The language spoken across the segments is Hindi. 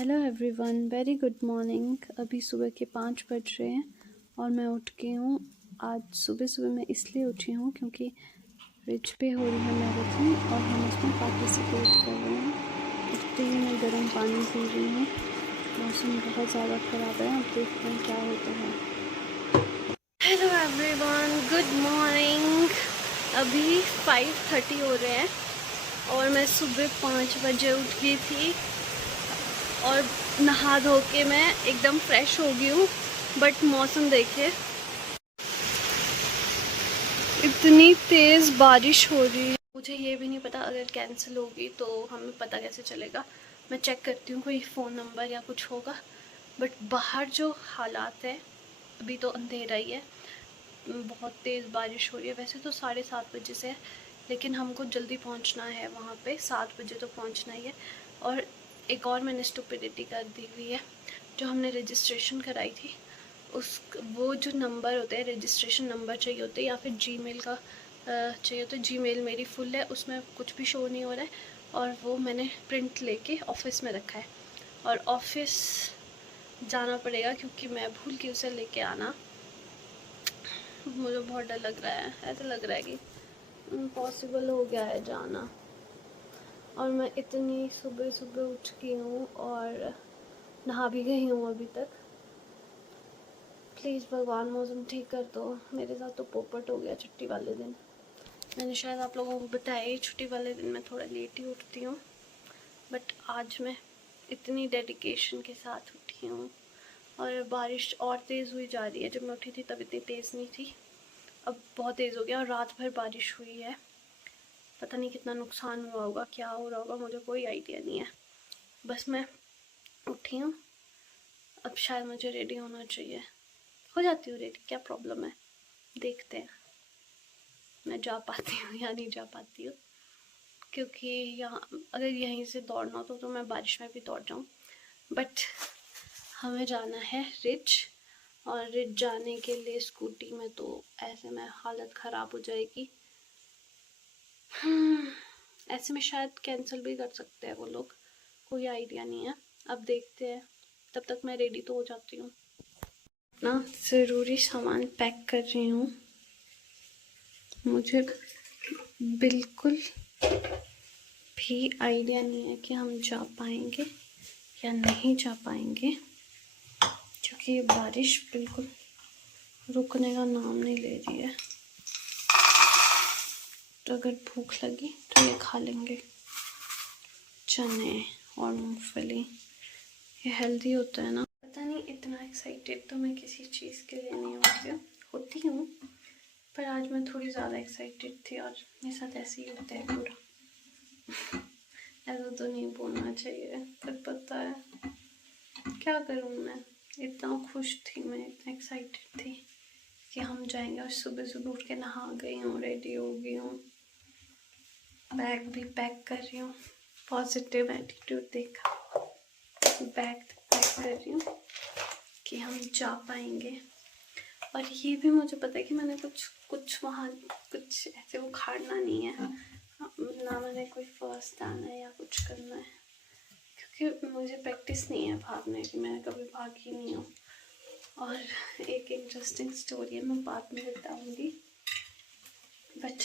Hello everyone, very good morning. अभी सुबह के 5 बज रहे हैं और मैं उठ गई हूँ। आज सुबह सुबह मैं इसलिए उठी हूँ क्योंकि रिच पे हो रही है मैराथन और हम उसमें पार्टिसिपेट कर रहे हैं। उठते ही मैं गर्म पानी पी रही हूँ। मौसम बहुत ज़्यादा ख़राब है, अब देखते हैं क्या होता है। Hello everyone, good morning. अभी 5:30 हो रहे हैं और मैं सुबह 5 बजे उठ गई थी और नहा धो के मैं एकदम फ्रेश हो गई हूँ। बट मौसम देखिए, इतनी तेज़ बारिश हो रही है। मुझे ये भी नहीं पता अगर कैंसिल होगी तो हमें पता कैसे चलेगा। मैं चेक करती हूँ कोई फ़ोन नंबर या कुछ होगा। बट बाहर जो हालात है, अभी तो अंधेरा ही है, बहुत तेज़ बारिश हो रही है। वैसे तो 7:30 बजे से है, लेकिन हमको जल्दी पहुँचना है वहाँ पे, 7 बजे तो पहुँचना ही है। और एक और मैंने स्टुपिडिटी कर दी हुई है। जो हमने रजिस्ट्रेशन कराई थी, वो जो नंबर होते हैं, रजिस्ट्रेशन नंबर चाहिए होते हैं या फिर जीमेल का चाहिए होता है। जीमेल मेरी फुल है, उसमें कुछ भी शो नहीं हो रहा है और वो मैंने प्रिंट लेके ऑफिस में रखा है और ऑफिस जाना पड़ेगा क्योंकि मैं भूल के उसे लेके आना। मुझे बहुत डर लग रहा है, ऐसा लग रहा है कि इम्पॉसिबल हो गया है जाना। और मैं इतनी सुबह सुबह उठ गई हूँ और नहा भी गई हूँ अभी तक। प्लीज़ भगवान मौसम ठीक कर दो। मेरे साथ तो पोपट हो गया छुट्टी वाले दिन। मैंने शायद आप लोगों को बताया, छुट्टी वाले दिन मैं थोड़ा लेट ही उठती हूँ, बट आज मैं इतनी डेडिकेशन के साथ उठी हूँ। और बारिश और तेज़ हुई जा रही है। जब मैं उठी थी तब इतनी तेज़ नहीं थी, अब बहुत तेज़ हो गया और रात भर बारिश हुई है। पता नहीं कितना नुकसान हुआ होगा, क्या हो रहा होगा, मुझे कोई आइडिया नहीं है। बस मैं उठी हूँ, अब शायद मुझे रेडी होना चाहिए। हो जाती हूँ रेडी, क्या प्रॉब्लम है, देखते हैं मैं जा पाती हूँ या नहीं जा पाती हूँ। क्योंकि यहाँ अगर यहीं से दौड़ना हो तो मैं बारिश में भी दौड़ जाऊँ, बट हमें जाना है रिच। और रिच जाने के लिए स्कूटी में तो ऐसे में हालत ख़राब हो जाएगी। ऐसे में शायद कैंसिल भी कर सकते हैं वो लोग, कोई आइडिया नहीं है। अब देखते हैं, तब तक मैं रेडी तो हो जाती हूँ। अपना ज़रूरी सामान पैक कर रही हूँ। मुझे बिल्कुल भी आइडिया नहीं है कि हम जा पाएंगे या नहीं जा पाएंगे, क्योंकि ये बारिश बिल्कुल रुकने का नाम नहीं ले रही है। तो अगर भूख लगी तो ये खा लेंगे, चने और मूंगफली, ये हेल्दी होता है ना। पता नहीं, इतना एक्साइटेड तो मैं किसी चीज़ के लिए नहीं होती हूँ, पर आज मैं थोड़ी ज़्यादा एक्साइटेड थी और मेरे साथ ऐसे ही होता है पूरा। ऐसा तो नहीं बोलना चाहिए, पर पता है क्या करूँ मैं। इतना खुश थी मैं, इतना एक्साइटेड थी कि हम जाएंगे, और सुबह सुबह उठ के नहा गई हूँ, रेडी हो गई हूँ, बैग भी पैक कर रही हूँ। पॉजिटिव एटीट्यूड देखा, बैग पैक कर रही हूँ कि हम जा पाएंगे। और ये भी मुझे पता है कि मैंने कुछ वहाँ कुछ ऐसे उखाड़ना नहीं है ना, मैंने कोई फर्स्ट आना है या कुछ करना है, क्योंकि मुझे प्रैक्टिस नहीं है भागने की, मैंने कभी भागी नहीं हूँ। और एक इंटरेस्टिंग स्टोरी है, मैं बाद में बताऊँगी, बट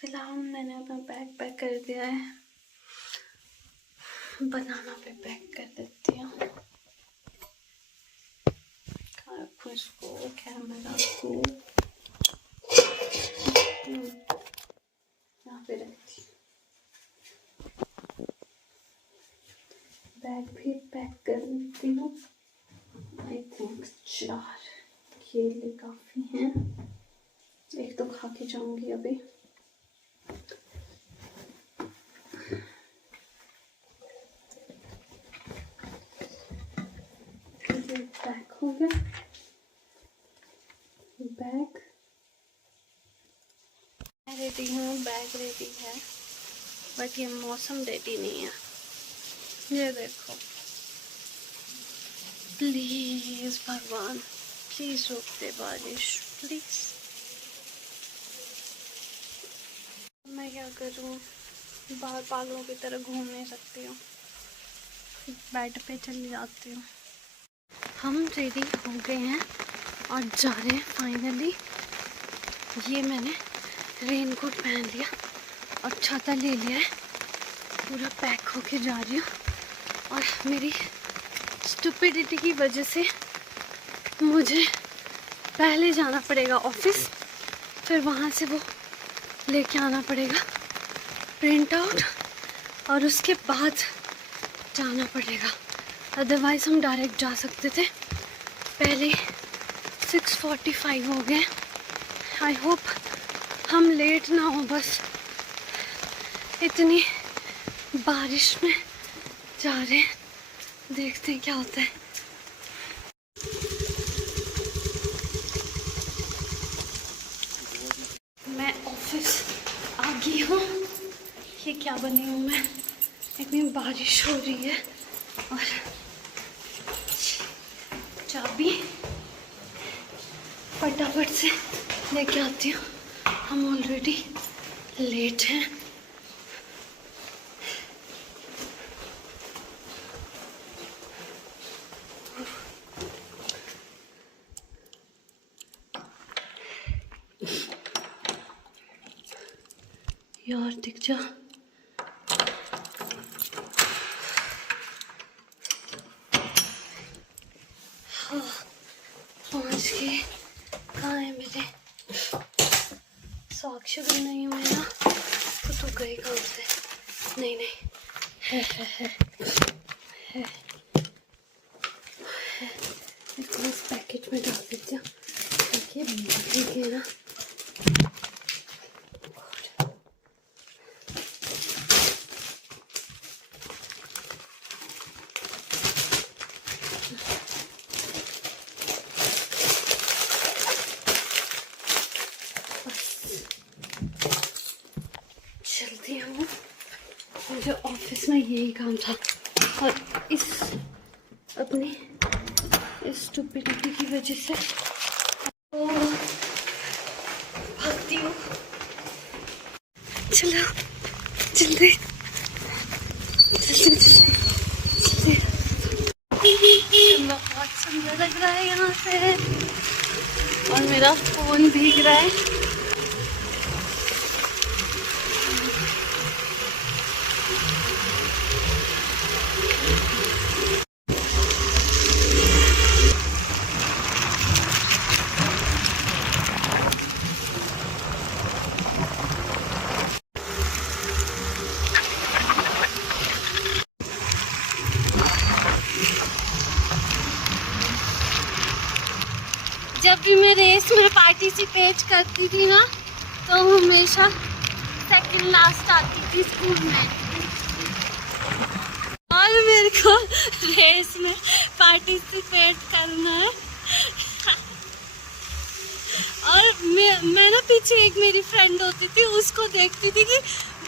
फिलहाल मैंने अपना बैग पैक कर दिया है। बनाना पे पैक कर देती हूँ। रखूँ इसको, कैमरा को यहाँ पे रखती हूँ। बैग भी पैक कर देती हूँ। आई थिंक 4 केले काफ़ी हैं, एक तो खा के जाऊँगी अभी। पैक हो गया बैग, मैं रेडी हूँ, बैग रेडी है, बट ये मौसम रेडी नहीं है। ये देखो, प्लीज़ भगवान, प्लीज़ रोक दे बारिश, प्लीज़। मैं क्या करूँ, बाहर पागलों की तरह घूम नहीं सकती हूँ। बेड पे चली जाती हूँ। हम रेडी हो गए हैं और जा रहे हैं फाइनली। ये मैंने रेनकोट पहन लिया और छाता ले लिया है, पूरा पैक होके जा रही हूँ। और मेरी स्टुपिडिटी की वजह से मुझे पहले जाना पड़ेगा ऑफिस, फिर वहाँ से वो लेके आना पड़ेगा प्रिंट आउट, और उसके बाद जाना पड़ेगा। अदरवाइज़ हम डायरेक्ट जा सकते थे। पहले 6:45 हो गए। आई होप हम लेट ना हो, बस इतनी बारिश में जा रहे हैं, देखते हैं क्या होता है। मैं ऑफिस आ गई हूँ। ये क्या बनी हूँ मैं, इतनी बारिश हो रही है। और चाबी फटाफट से लेके आती हूँ, हम ऑलरेडी लेट हैं। यार दिख जा। पहुँच गए। कहाँ है मेरे साक्षी भी नहीं हुए ना, तो गए कहाँ से? नहीं है। इसको इस पैकेट में डाल देते हैं ताकि ठीक है ना। चलती हूँ, मुझे ऑफिस में यही काम था और इस अपनी स्टुपिडिटी की वजह से भागती हूँ। चलो जल्दी बहुत सुंदर लग रहा है यहाँ से, और मेरा फोन भीग रहा है। जब भी मैं रेस में पार्टिसिपेट करती थी ना, तो हमेशा सेकंड लास्ट आती थी स्कूल में। और मेरे को रेस में पार्टिसिपेट करना है। और मैं ना पीछे एक मेरी फ्रेंड होती थी, उसको देखती थी कि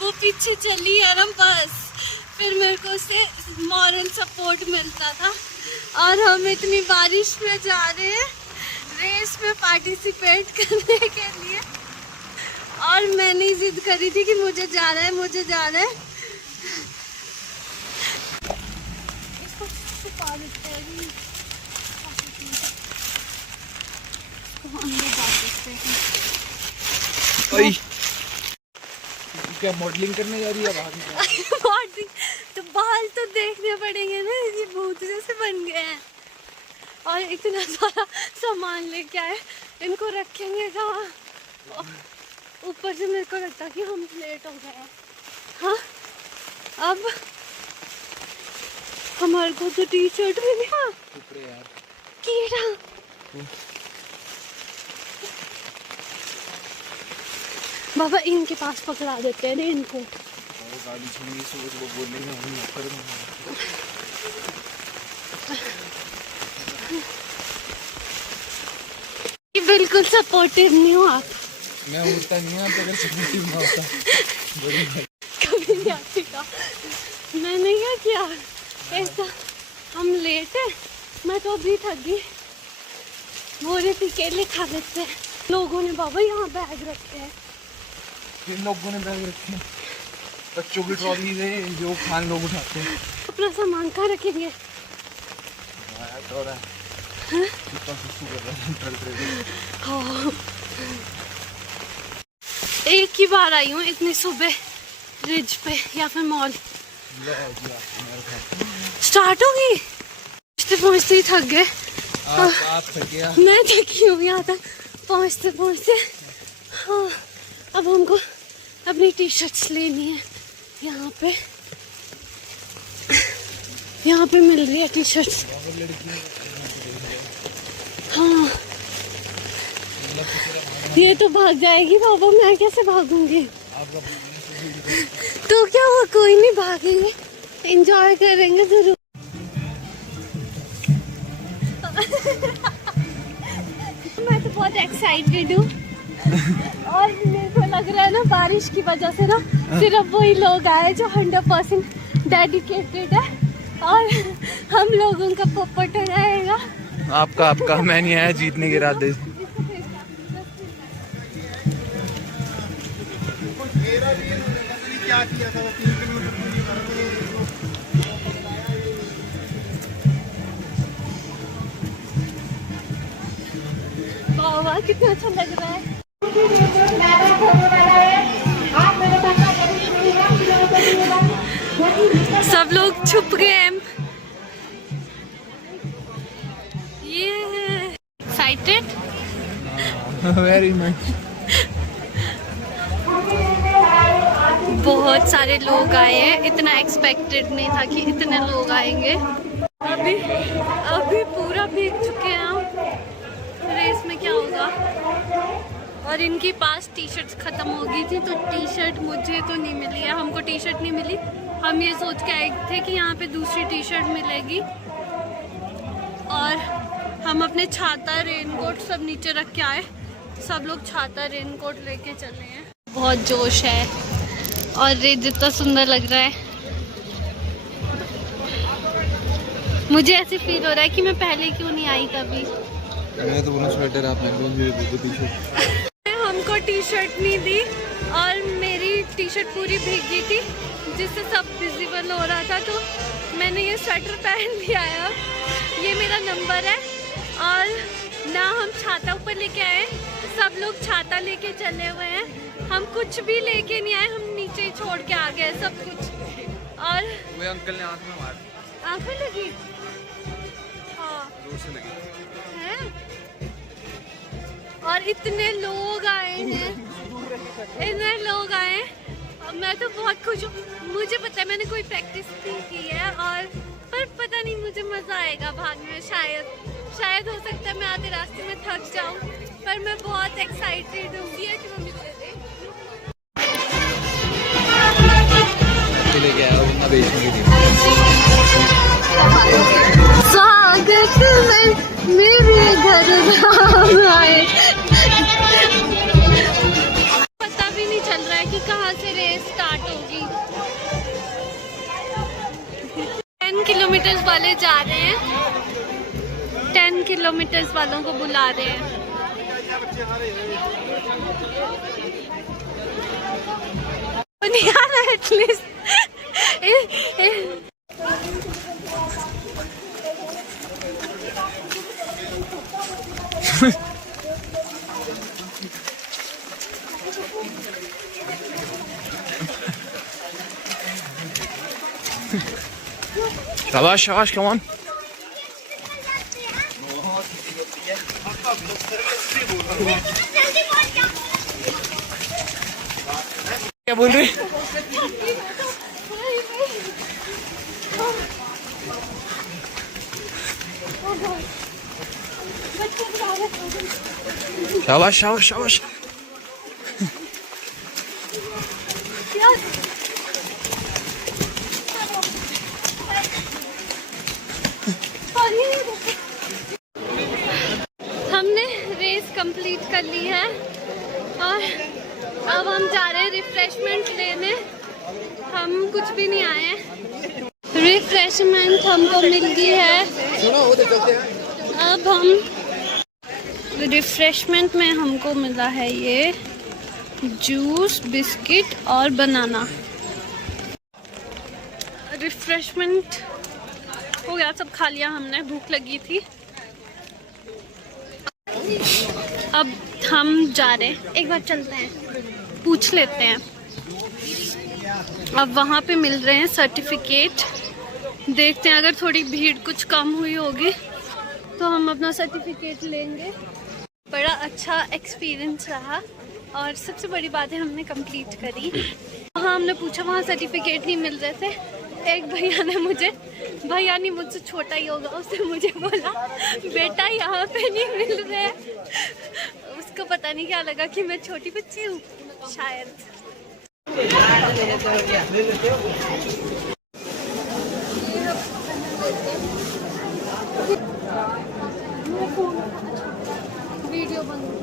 वो पीछे चली है ना बस, फिर मेरे को उससे मॉरल सपोर्ट मिलता था। और हम इतनी बारिश में जा रहे हैं रेस में पार्टिसिपेट करने के लिए, और मैंने जिद करी थी कि मुझे जाना है, मुझे जाना है। इसको छुपा देते हैं, इसको अंदर डाल देते हैं। क्या मॉडलिंग करने जा रही है बाहर में? मॉडलिंग तो बाल तो देखने पड़ेंगे ना, ये भूत जैसे बन गए हैं। और इतना सारा सामान लेके आए, इनको रखेंगे कहाँ? ऊपर से मेरे को लगता कि हम लेट हो गए हैं। हाँ, अब हमारे को तो टी शर्ट भी नहीं। हाँ कीड़ा, बाबा इनके पास पकड़ा देते हैं इनको। गाड़ी छीनी सोच वो बोलेंगे हम नौकर में। बिल्कुल सपोर्टिव नहीं हो आप। मैं उड़ता नहीं हूँ, अगर सपोर्टिव ना होता कभी नहीं आती था। मैंने क्या किया ऐसा, हम लेट है, मैं तो अभी थक गई। बोरे थी केले खा लेते हैं। लोगों ने बाबा यहाँ बैग रखे हैं। किन लोगों ने बैग रखे हैं? बच्चों की ट्रॉली से जो खान लोग उठाते हैं। अपना सामान कहाँ रखेंगे? हाँ। एक ही बार आई हूँ इतनी सुबह रिज पे या फिर मॉल। स्टार्ट होगी, पहुँचते पहुँचते ही थक गए। आप थक गया? मैं थकी हूँ यहाँ तक पहुँचते पहुँचते। हाँ, अब हमको अपनी टी शर्ट्स लेनी है। यहाँ पे मिल रही है टी शर्ट्स। हाँ, ये तो भाग जाएगी बाबा, मैं कैसे भागूंगी? तो क्या हुआ, कोई नहीं, भागेंगे, एंजॉय करेंगे जरूर। मैं तो बहुत एक्साइटेड हूँ और मेरे को लग रहा है ना बारिश की वजह से ना सिर्फ वही लोग आए जो 100% डेडिकेटेड है और हम लोगों का पोपट हो जाएगा। आपका मैं नहीं आया जीतने के इरादे से। क्या किया था? वाह, कितना अच्छा लग रहा है। सब लोग छुप गए हैं। ये एक्साइटेड? Very much. बहुत सारे लोग आए हैं, इतना एक्सपेक्टेड नहीं था कि इतने लोग आएंगे। अभी पूरा भीग चुके हैं हम। रेस में क्या होगा? और इनके पास टी शर्ट्स खत्म हो गई थी तो टी शर्ट मुझे तो नहीं मिली है, हमको टी शर्ट नहीं मिली। हम ये सोच के आए थे कि यहाँ पे दूसरी टी शर्ट मिलेगी और हम अपने छाता रेनकोट सब नीचे रख के आए। सब लोग छाता रेनकोट लेके चले हैं। बहुत जोश है और रेत जितना सुंदर लग रहा है। मुझे ऐसे फील हो रहा है कि मैं पहले क्यों नहीं आई कभी। मैं तो बोला स्वेटर आप पहन लो, मेरे को टी शर्ट। हमको टी शर्ट नहीं दी और मेरी टी शर्ट पूरी भीग गई थी जिससे सब विजिबल हो रहा था, तो मैंने ये स्वेटर पहन लिया है। ये मेरा नंबर है और ना हम छाता ऊपर लेके आए, सब लोग छाता लेके चले हुए हैं। हम कुछ भी लेके नहीं आए, हम नीचे ही छोड़ के आ गए सब कुछ। और वो अंकल ने आंख में मार आंखें लगी? हाँ, जोर से लगी हैं? और इतने लोग आए हैं, इतने लोग आए। मैं तो बहुत खुश हूँ। मुझे पता है मैंने कोई प्रैक्टिस नहीं की है और पर पता नहीं मुझे मज़ा आएगा भागने में। शायद हो सकता है मैं आधे रास्ते में थक जाऊँ, पर मैं बहुत एक्साइटेड हूँ। ये कि मम्मी को दे लेके आया वो बेचने के लिए। स्वागत में मेरे घर आए। पता भी नहीं चल रहा है कि कहाँ से रेस स्टार्ट होगी। 10 किलोमीटर वाले जा रहे हैं, 10 किलोमीटर वालों को बुला रहे हैं। नहीं आ रहा एटलीस्ट। शाबाश शाबाश, कम ऑन। क्या बोल रहे? शाबाश शाबाश शाबाश। हमने रेस कंप्लीट कर ली है और अब हम जा रहे हैं रिफ्रेशमेंट लेने। हम कुछ भी नहीं आए हैं, रिफ्रेशमेंट हमको मिल गई है। अब हम रिफ्रेशमेंट में हमको मिला है ये जूस, बिस्किट और बनाना। रिफ्रेशमेंट हो गया, सब खा लिया हमने, भूख लगी थी। अब हम जा रहे हैं, एक बार चलते हैं, पूछ लेते हैं। अब वहाँ पे मिल रहे हैं सर्टिफिकेट, देखते हैं अगर थोड़ी भीड़ कुछ कम हुई होगी तो हम अपना सर्टिफिकेट लेंगे। बड़ा अच्छा एक्सपीरियंस रहा और सबसे बड़ी बात है हमने कंप्लीट करी। वहाँ हमने पूछा, वहाँ सर्टिफिकेट नहीं मिल रहे थे। एक भैया ने मुझे, भैया नहीं मुझसे छोटा ही होगा, उसने मुझे बोला बेटा यहाँ पे नहीं मिल रहे। उसको पता नहीं क्या लगा कि मैं छोटी बच्ची हूँ शायद। वीडियो बंद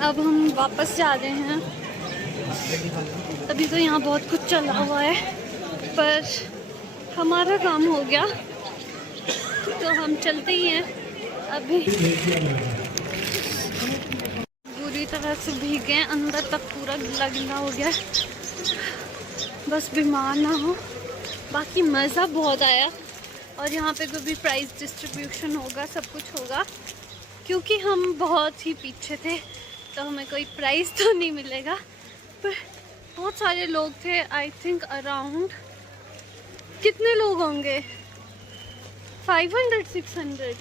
अब हम वापस जा रहे हैं। अभी तो यहाँ बहुत कुछ चला हुआ है पर हमारा काम हो गया तो हम चलते ही हैं। अभी बुरी तरह से भीगे हैं, अंदर तक पूरा गिला गिला हो गया, बस बीमार ना हो। बाकी मज़ा बहुत आया और यहाँ पे भी प्राइस डिस्ट्रीब्यूशन होगा, सब कुछ होगा। क्योंकि हम बहुत ही पीछे थे तो हमें कोई प्राइस तो नहीं मिलेगा, पर बहुत सारे लोग थे। आई थिंक अराउंड कितने लोग होंगे, 500 600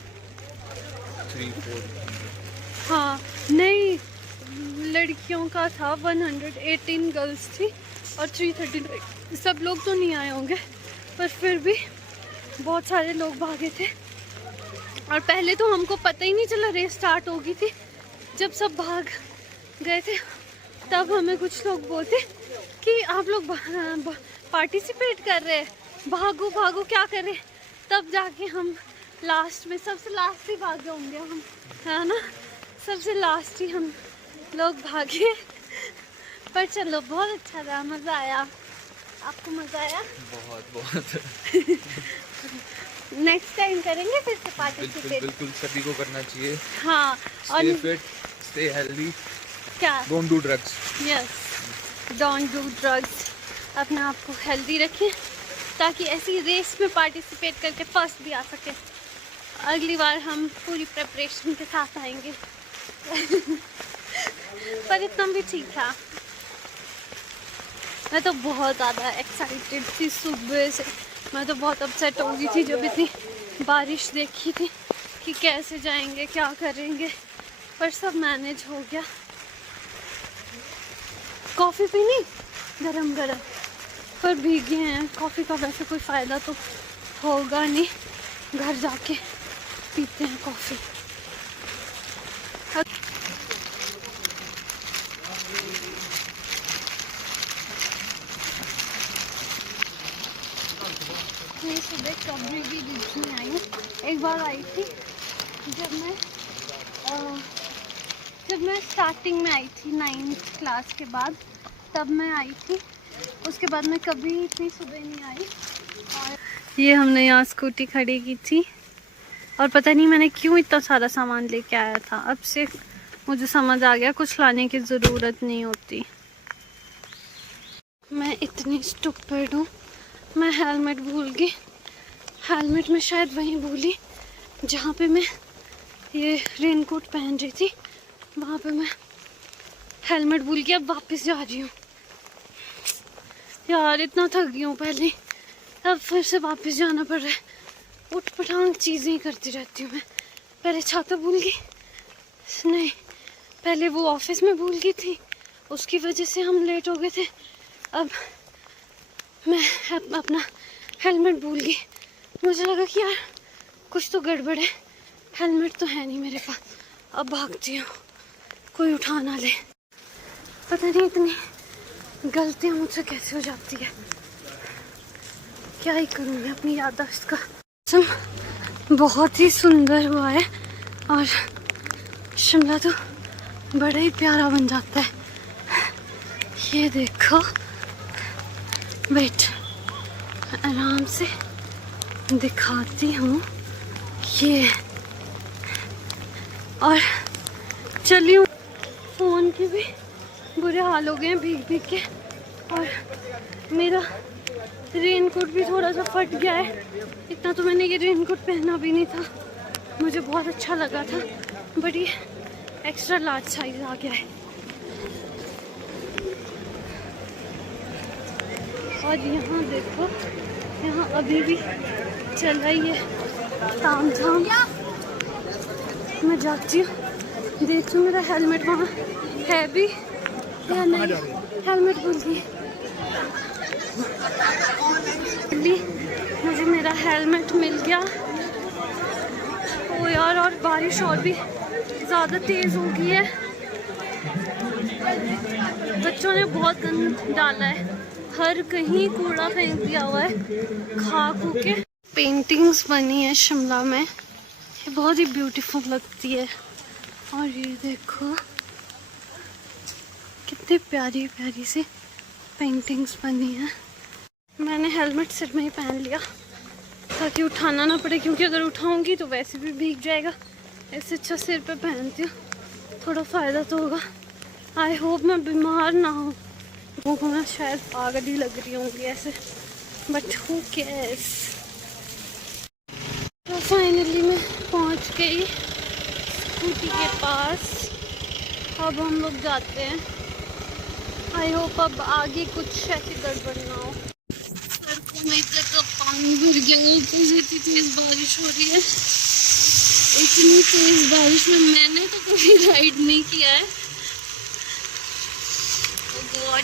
3-4 हाँ नहीं, लड़कियों का था 118 गर्ल्स थी और 330। सब लोग तो नहीं आए होंगे पर फिर भी बहुत सारे लोग भागे थे। और पहले तो हमको पता ही नहीं चला, रेस स्टार्ट हो गई थी। जब सब भाग गए थे तब हमें कुछ लोग बोलते कि आप लोग पार्टिसिपेट कर रहे हैं, भागो भागो क्या करें। तब जाके हम लास्ट में, सबसे लास्ट ही भागे होंगे हम, है ना, सबसे लास्ट ही हम लोग भागे। पर चलो बहुत अच्छा रहा, मज़ा आया। आपको मज़ा आया? बहुत नेक्स्ट टाइम करेंगे फिर से पार्टिसिपेट। बिल्कुल सभी को करना चाहिए। हाँ और स्टे फिट, स्टे हेल्दी, क्या, don't do drugs. Yes, don't do drugs. अपने आप को हेल्दी रखें ताकि ऐसी रेस में पार्टिसिपेट करके फर्स्ट भी आ सके। अगली बार हम पूरी प्रिपरेशन के साथ आएंगे। पर इतना भी ठीक था। मैं तो बहुत ज़्यादा एक्साइटेड थी सुबह से। मैं तो बहुत अपसेट हो गई थी जब इतनी बारिश देखी थी कि कैसे जाएंगे, क्या करेंगे, पर सब मैनेज हो गया। कॉफ़ी पीनी गरम गरम, पर भीगे हैं। कॉफ़ी का वैसे कोई फ़ायदा तो होगा नहीं, घर जाके पीते हैं कॉफ़ी। मैं सुबह कभी भी देखने आई हूँ। एक बार आई थी जब मैं स्टार्टिंग में आई थी 9th क्लास के बाद, तब मैं आई थी। उसके बाद मैं कभी इतनी सुबह नहीं आई। और ये हमने यहाँ स्कूटी खड़ी की थी और पता नहीं मैंने क्यों इतना सारा सामान लेके आया था। अब से मुझे समझ आ गया कुछ लाने की ज़रूरत नहीं होती। मैं इतनी स्टूपिड हूँ, मैं हेलमेट भूल गई। हेलमेट में शायद वहीं भूली जहाँ पे मैं ये रेनकोट पहन रही थी, वहाँ पे मैं हेलमेट भूल के अब वापस जा रही हूँ। यार इतना थक गई हूँ पहले, अब फिर से वापस जाना पड़ रहा है। उठ पटांग चीज़ें ही करती रहती हूँ मैं। पहले छाता भूल गई, नहीं पहले वो ऑफिस में भूल गई थी, उसकी वजह से हम लेट हो गए थे। अब मैं अपना हेलमेट भूल गई। मुझे लगा कि यार कुछ तो गड़बड़ है, हेलमेट तो है नहीं मेरे पास। अब भागती हूँ, कोई उठा ना ले। पता नहीं इतनी गलतियाँ मुझसे कैसे हो जाती है, क्या ही करूँगी अपनी याददाश्त का। मौसम बहुत ही सुंदर हुआ है और शिमला तो बड़ा ही प्यारा बन जाता है। ये देखो, वेट आराम से दिखाती हूँ। और चली हूँ। फ़ोन के भी बुरे हाल हो गए हैं भीग भीग के, और मेरा रेनकोट भी थोड़ा सा फट गया है। इतना तो मैंने ये रेनकोट पहना भी नहीं था, मुझे बहुत अच्छा लगा था, बट ये एक्स्ट्रा लार्ज साइज आ गया है। और यहाँ देखो, यहाँ अभी भी चल रही है ताम झाम। मैं जाती हूँ, देखती हूँ मेरा हेलमेट वहाँ है भी या नहीं। हेलमेट भूल गई, मुझे मेरा हेलमेट मिल गया। ओ यार, और बारिश और भी ज़्यादा तेज़ हो गई है। बच्चों ने बहुत गंद डाला है, हर कहीं कूड़ा फेंक दिया हुआ है खा खू के। पेंटिंग्स बनी है शिमला में, ये बहुत ही ब्यूटीफुल लगती है। और ये देखो कितनी प्यारी प्यारी सी पेंटिंग्स बनी है। मैंने हेलमेट सिर में ही पहन लिया ताकि उठाना ना पड़े, क्योंकि अगर उठाऊंगी तो वैसे भी भीग जाएगा। इससे अच्छा सिर पे पहनती हूँ, थोड़ा फ़ायदा तो होगा। आई होप मैं बीमार ना हूँ, लोगों को मैं शायद पागल ही लग रही होंगी ऐसे, बट हू केयर्स। तो फाइनली मैं पहुँच गई स्कूटी के पास। अब हम लोग जाते हैं। आई होप अब आगे कुछ ऐसी गड़बड़ ना हो। सड़कों में इतना पानी भर गया, इतनी तेज बारिश हो रही है। इतनी तेज बारिश में मैंने तो कभी राइड नहीं किया है। ओह गॉड,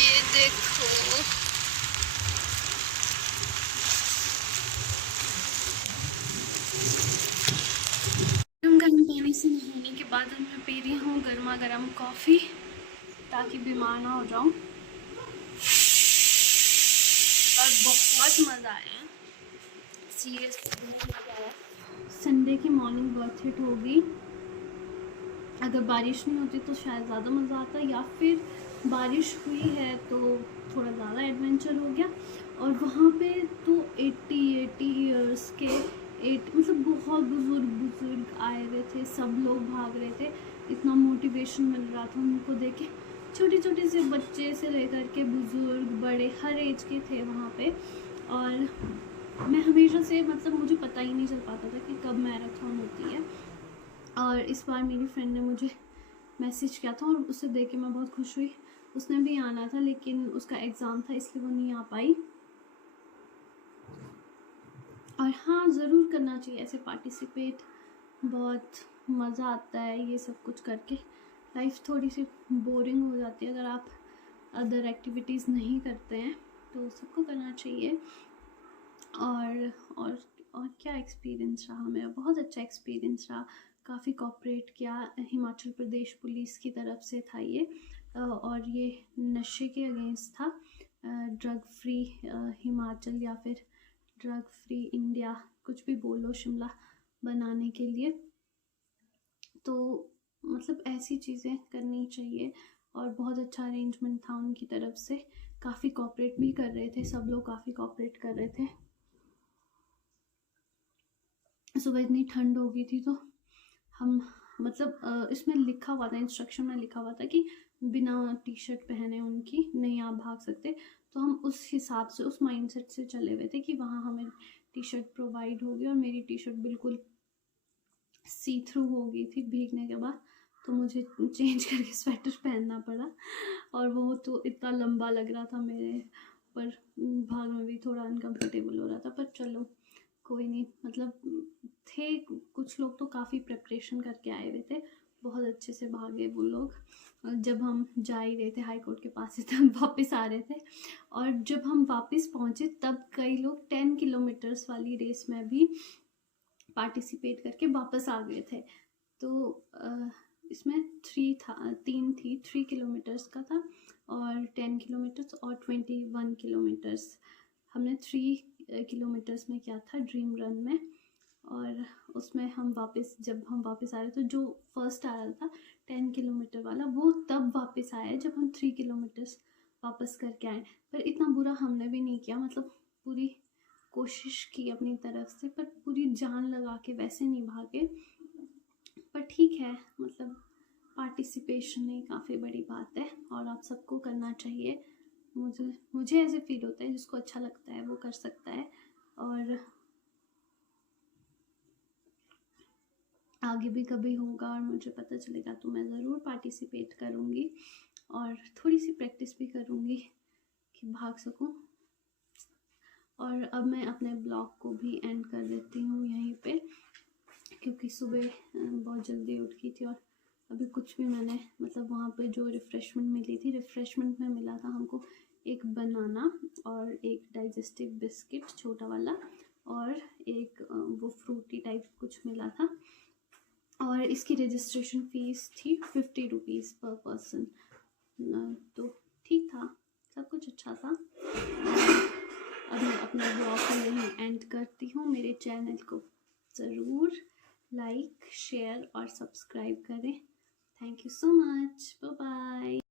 ये देखो, गर्म पानी से नहाने के बाद मैं पी रही हूँ गर्मा गर्म कॉफ़ी ताकि बीमार ना हो जाऊँ। और बहुत मज़ा आया, सीरियसली मज़ा आया। संडे की मॉर्निंग वर्थ इट होगी। अगर बारिश नहीं होती तो शायद ज़्यादा मज़ा आता, या फिर बारिश हुई है तो थोड़ा ज़्यादा एडवेंचर हो गया। और वहाँ पे तो 80 ईयर्स के मतलब बहुत बुजुर्ग आए हुए थे, सब लोग भाग रहे थे। इतना मोटिवेशन मिल रहा था उनको देख के। छोटे छोटे से बच्चे से लेकर के बुजुर्ग बड़े हर एज के थे वहाँ पे। और मैं हमेशा से मतलब मुझे पता ही नहीं चल पाता था कि कब मैराथन होती है। और इस बार मेरी फ्रेंड ने मुझे मैसेज किया था और उसे देख के मैं बहुत खुश हुई। उसने भी आना था लेकिन उसका एग्ज़ाम था इसलिए वो नहीं आ पाई। और हाँ, ज़रूर करना चाहिए ऐसे पार्टिसिपेट, बहुत मज़ा आता है ये सब कुछ करके। लाइफ थोड़ी सी बोरिंग हो जाती है अगर आप अदर एक्टिविटीज़ नहीं करते हैं, तो सबको करना चाहिए। और क्या एक्सपीरियंस रहा मेरा, बहुत अच्छा एक्सपीरियंस रहा। काफ़ी कोऑपरेट किया, हिमाचल प्रदेश पुलिस की तरफ से था ये। और ये नशे के अगेंस्ट था, ड्रग फ्री हिमाचल या फिर ड्रग फ्री इंडिया, कुछ भी बोलो, शिमला बनाने के लिए। तो मतलब ऐसी चीज़ें करनी चाहिए। और बहुत अच्छा अरेंजमेंट था उनकी तरफ से, काफ़ी कोऑपरेट भी कर रहे थे, सब लोग काफ़ी कोऑपरेट कर रहे थे। सुबह इतनी ठंड हो गई थी तो हम मतलब इसमें लिखा हुआ था, इंस्ट्रक्शन में लिखा हुआ था कि बिना टी शर्ट पहने उनकी नहीं आप भाग सकते। तो हम उस हिसाब से, उस माइंडसेट से चले हुए थे कि वहाँ हमें टी शर्ट प्रोवाइड होगी। और मेरी टी शर्ट बिल्कुल सी थ्रू हो गई थी भीगने के बाद, तो मुझे चेंज करके स्वेटर पहनना पड़ा। और वो तो इतना लंबा लग रहा था मेरे पर, भाग में भी थोड़ा अनकंफर्टेबल हो रहा था, पर चलो कोई नहीं। मतलब थे कुछ लोग तो काफ़ी प्रिपरेशन करके आए हुए थे, बहुत अच्छे से भागे वो लोग। जब हम जा ही रहे थे हाई कोर्ट के पास से, तब वापस आ रहे थे। और जब हम वापस पहुँचे तब कई लोग 10 किलोमीटर्स वाली रेस में भी पार्टिसिपेट करके वापस आ गए थे। तो इसमें 3 किलोमीटर्स का था, और 10 किलोमीटर्स और 21 किलोमीटर्स। हमने 3 किलोमीटर्स में किया था ड्रीम रन में। और उसमें जब हम वापस आ रहे, तो जो फर्स्ट आ रहा था 10 किलोमीटर वाला, वो तब वापस आया जब हम 3 किलोमीटर्स वापस करके आए। पर इतना बुरा हमने भी नहीं किया, मतलब पूरी कोशिश की अपनी तरफ से, पर पूरी जान लगा के वैसे नहीं भागे। पर ठीक है, मतलब पार्टिसिपेशन ही काफ़ी बड़ी बात है और आप सबको करना चाहिए। मुझे ऐसे फील होता है जिसको अच्छा लगता है वो कर सकता है, और आगे भी कभी होगा और मुझे पता चलेगा तो मैं ज़रूर पार्टिसिपेट करूँगी और थोड़ी सी प्रैक्टिस भी करूँगी कि भाग सकूँ। और अब मैं अपने ब्लॉग को भी एंड कर देती हूँ यहीं पे, क्योंकि सुबह बहुत जल्दी उठ गई थी और अभी कुछ भी मैंने, मतलब वहाँ पे जो रिफ़्रेशमेंट मिली थी, रिफ़्रेशमेंट में मिला था हमको एक बनाना और एक डाइजेस्टिव बिस्किट छोटा वाला, और एक वो फ्रूटी टाइप कुछ मिला था, और इसकी रजिस्ट्रेशन फ़ीस थी 50 रुपीज़ पर पर्सन। तो ठीक था, सब कुछ अच्छा था। अब मैं अपने ब्लॉग को यहीं एंड करती हूँ। मेरे चैनल को ज़रूर लाइक, शेयर और सब्सक्राइब करें। Thank you so much, bye bye.